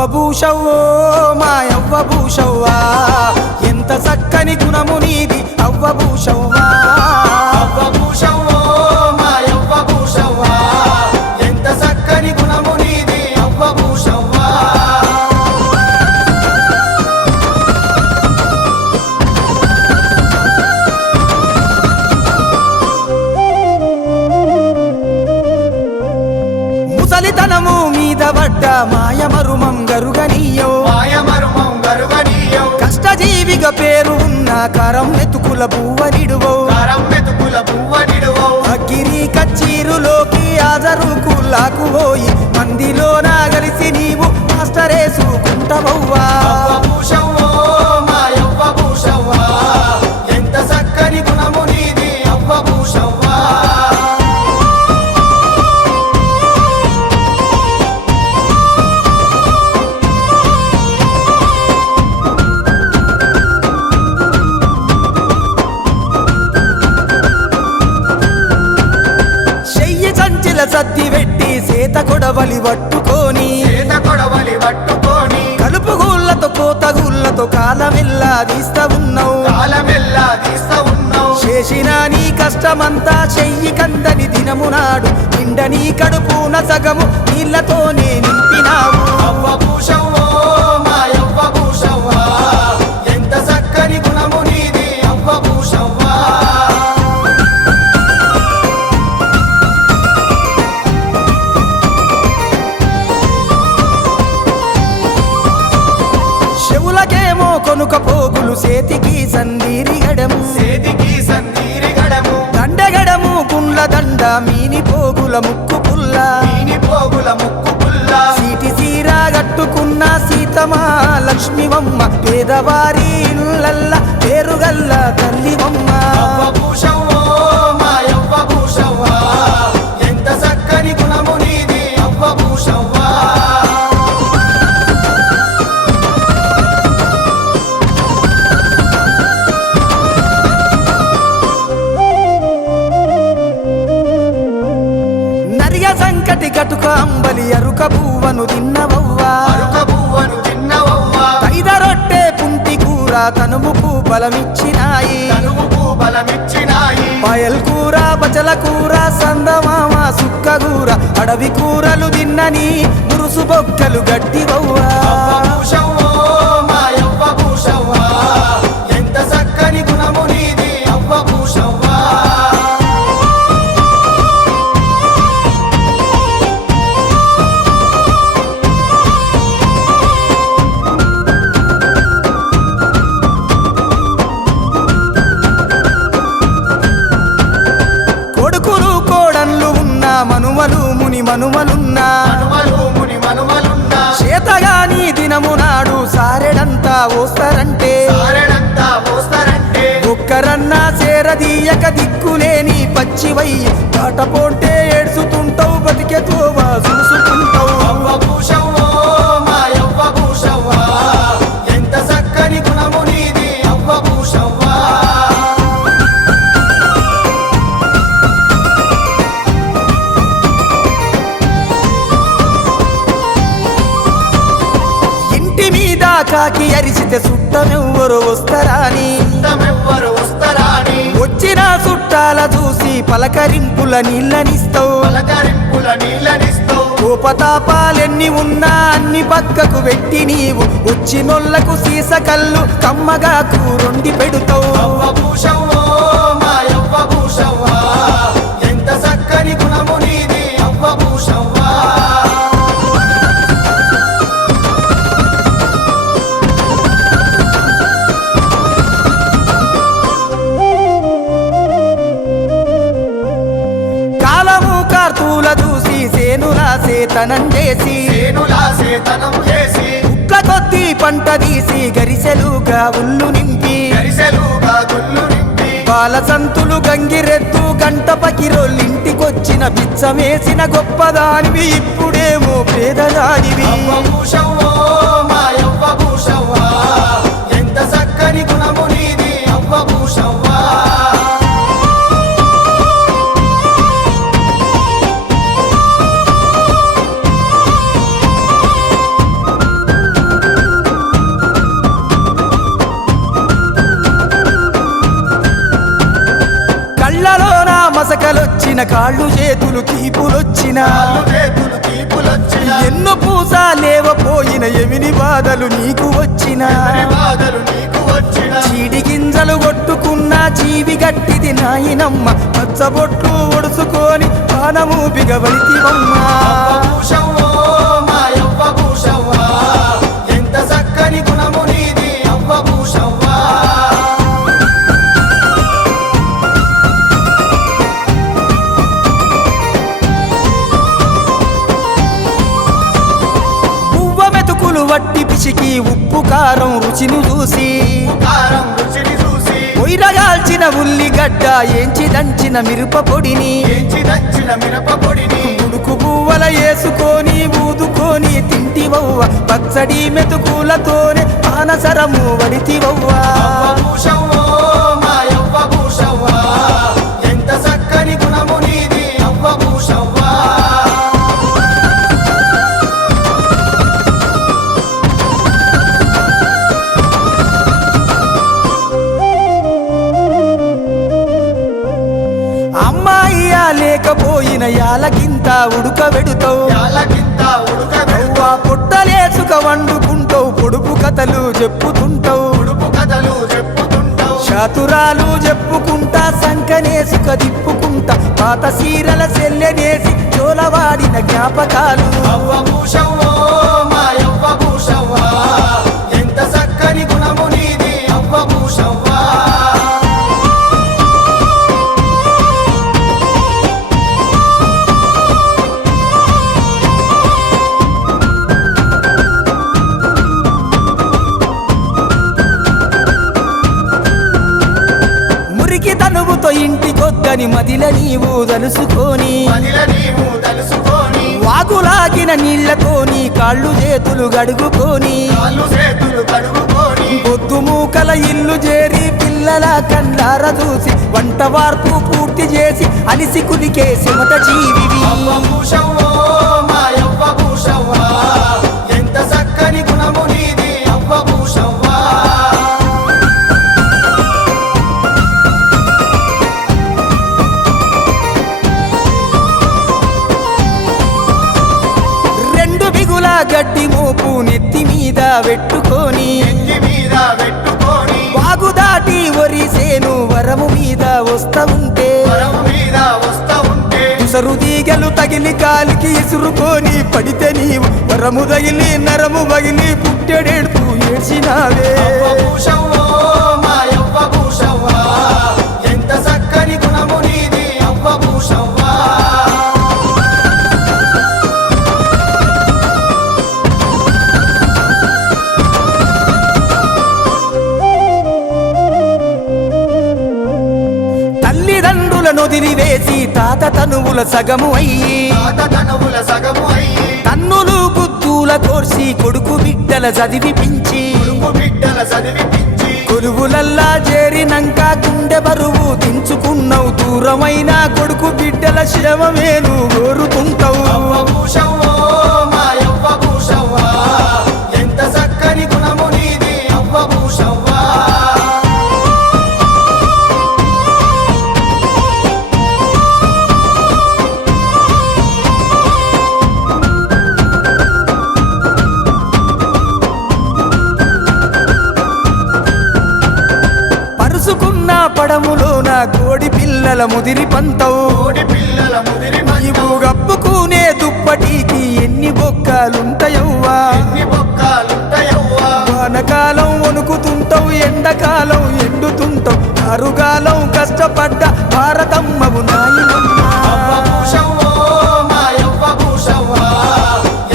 అవ్వభూషవ్వో మా యవ్వభూషవ్వా, ఎంత చక్కని గుణము నీది అవ్వభూషవ్వా. అవ్వభూషవ్వో మా యవ్వభూషవ్వా, ఎంత చక్కని గుణము నీది అవ్వభూషవ్వా. ముసలితనము మీద పడ్డ మాయమరుమం గరుగనీయో, మాయమరుమం గరుగనీయో. కష్టజీవిగా పేరు ఉన్న కరం మెతుకుల పువ్వనిడువో, కరం మెతుకుల పువ్వనిడువో. అగ్గిరి కచ్చీరులోకి ఆజరుకు లాకుపోయి మందిలో నాగలిసి నీవు మాస్టరేసుకుంటవవ్వా. అవ్వభూషవ్వో మా యవ్వభూషవ్వా, ఎంత చక్కని గుణము నీది అవ్వభూషవ్వా. సత్తి పెట్టి సేత కొడవలి పట్టుకొని, సేత కొడవలి పట్టుకొని కలుపుగూళ్ళతో కోతగూళ్ళతో కాలమెల్లా తీస్తా ఉన్నావు, కాలమెల్లా తీస్తా ఉన్నావు. చేసిన నీ కష్టమంతా చెయ్యి కందని దినము నాడు నిండ నీ కడుపున సగము నీళ్లతోనే నింపినావు. అవ్వభూషవ్వో మా యవ్వభూషవ్వా, ఎంత చక్కని గుణము నీది అవ్వభూషవ్వా. చెవులకేమో కొనుక పోగులు, చేతికి సందీరిగడము, చేతికి సందీరిగడము. దండగడము గుండ్ల దండ మీని పోగుల ముక్కు పుల్ల, మీని పోగుల ముక్కు పుల్ల. సీటి సీరా గట్టుకున్న సీతమా లక్ష్మివమ్మ, పేదవారి ఇళ్ళల్ల పేరుగల్ల తల్లివమ్మ. అవ్వభూషవ్వో మా యవ్వభూషవ్వా, ఎంత చక్కని గుణము నీది అవ్వభూషవ్వా. సంకటి కటుక అంబలి అరుక పువ్వను తిన్నవవ్వా, అరుక పువ్వను తిన్నవవ్వా. ఐద రొట్టె పుంటి కూర తనుముకు బలమిచ్చినాయి, తనుముకు బలమిచ్చినాయి. పాయల్ కూర బచల కూర సందమామ సుక్క కూర అడవి కూరలు తిన్నని మురుసు బొక్కలు గట్టివవ్వా. అవ్వభూషవ్వో మా యవ్వభూషవ్వా, ఎంత చక్కని గుణము నీది అవ్వభూషవ్వా. మనుమలు ముని మనుమలున్నా, చేతగాని దినము నాడు సారెడంతా ఓస్తారంటే, ఒక్కరన్నా చేరదీయక దిక్కులేని పచ్చివై పాటపోంటే ఏడ్చుతుంటావు, బతికెతోవా చూసుకుంటావు. అవ్వభూషవ్వో మా యవ్వభూషవ్వా, ఎంత చక్కని గుణము నీది అవ్వభూషవ్వా. కాకి అరిచితే సుట్టమెవ్వరు వస్తారాని, వచ్చిన చుట్టాల చూసి పలకరింపుల నీళ్ళనిస్తావు, కోపతాపాలెన్ని ఉన్నా అన్ని పక్కకు పెట్టి నీవు వచ్చినోళ్లకు సీస కళ్ళు కమ్మగా కూరొండి పెడుతావు. అవ్వభూషవ్వో మా యవ్వభూషవ్వా, ఎంత చక్కని గుణము నీది అవ్వభూషవ్వా. చూసి సేనులాసేతనం చేసి, ఉక్క కొద్ది పంట తీసి గరిసెలుగా ఉల్లు నింపి, పాల సంతులు గంగిరెద్దు గంట పకిరోళ్ళింటికొచ్చిన బిచ్చమేసిన గొప్పదానివి, ఇప్పుడేమో పేదదానివి. అవ్వభూషవ్వో మా యవ్వభూషవ్వా, ఎంత చక్కని గుణము నీది అవ్వభూషవ్వా. పడిన కాళ్ళు చేతులు కీపులొచ్చిన ఎన్నో పూస లేవపోయిన ఎమిని బాధలు నీకు వచ్చిన చీడి గింజలు కొట్టుకున్న జీవి గట్టిది నాయనమ్మ పచ్చబొట్లు ఒడుసుకొని పానము బిగవలితివమ్మా ఎంత చక్కని గుణము నీది అవ్వ భూషవ్వా పువ్వ మెతుకులు వట్టి పిసికి ఉప్పు కారం రుచిని చూసి పొయ్యిరగాల్చిన ఉల్లిగడ్డ ఏంచి దంచిన మిరప పొడిని ఉడుకు పువ్వల వేసుకొని ఊదుకొని తింటివవ్వ పచ్చడి మెతుకులతోనే పానసరము వడితివవ్వా ఎంత చక్కని గుణము నీది అవ్వ భూషవ్వా అమ్మాయియా లేకపోయిన యాలకింత ఉడకబెడుతావు పొట్టలేసుక వండుకుంటావు పొడుపు కథలు చెప్పుతుంటావు చాతురాలు చెప్పుకుంటా సంకనేసుక దిప్పుకుంటా పాత సీరల సెల్లెనేసి చోలవాడిన జ్ఞాపకాలు ఎంత చక్కని గుణము నీది అవ్వ భూషవ్వా మురికి తనువుతో ఇంటికొద్దని మదిల నీవు తలుసుకొని వాగులాగిన నీళ్లతోని కాళ్ళు చేతులు గడుగుకొని పొద్దు మూకల ఇల్లు చేరి పిల్లల కండ్లార చూసి వంట వార్పు పూర్తి చేసి అలిసి కులికే సిమట జీవివి ఎంత చక్కని గుణము నీది అవ్వ భూషవ్వా రెండు బిగుల గడ్డి మోపు నెత్తి మీద పెట్టుకొని వాగు దాటి వరిసేను వరము మీద వస్తా ఉంటే ఉసరు తీగలు తగిలి కాలికి ఇసురుకొని పడితే నీవు వరము తగిలి నరము పగిలి పుట్టెడెడుతూ ఏడ్చినావే ఎంత చక్కని గుణము నీది అవ్వ భూషవ్వా తల్లిదండ్రుల నొదిలివేసి తాత తనువుల సగము అయ్యి తన్నులు గుద్దుల కోర్చి కొడుకు బిడ్డల చదివిపించి కొలువులల్లా చేరినంక గుండె బరువు దించుకున్నావు దూరమైన కొడుకు బిడ్డల శివమేను కోరుతుంటావు ఎంత చక్కని గుణము నీది అవ్వ భూషవ్వా పరుసుకున్న పడములోన కోడి పిల్లల ముదిరి పంతవు నీవు గప్పుకునే దుప్పటికి ఎన్ని బొక్కలుంటాయవ్వా వానకాలం వణుకుతుంటావు ఎండకాలం ఎండుతుంటావు అరుగాలం కష్టపడ్డ భారతమ్మవు నాయనమ్మ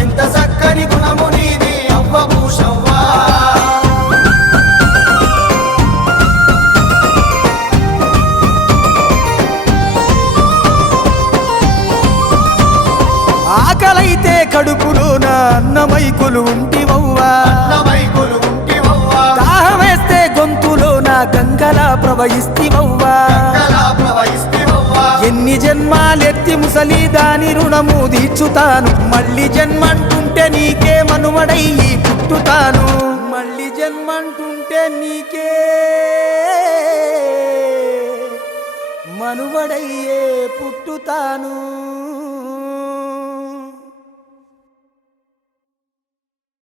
ఎంత చక్కని గుణము నీది అవ్వ భూషవ్వా ఆకలైతే కడుపులోన అన్నమైకులు ఉంటివవ్వా దాహమేస్తే గొంతులోన గంగలా ప్రవహిస్తివవ్వా ఎన్ని జన్మాలెత్తి ముసలి దాని రుణము తీర్చుతాను మళ్ళీ జన్మంటుంటే నీకే మనుమడయ్యి పుట్టుతాను మళ్ళీ జన్మంటుంటే నీకే మనువడయ్యే పుట్టుతాను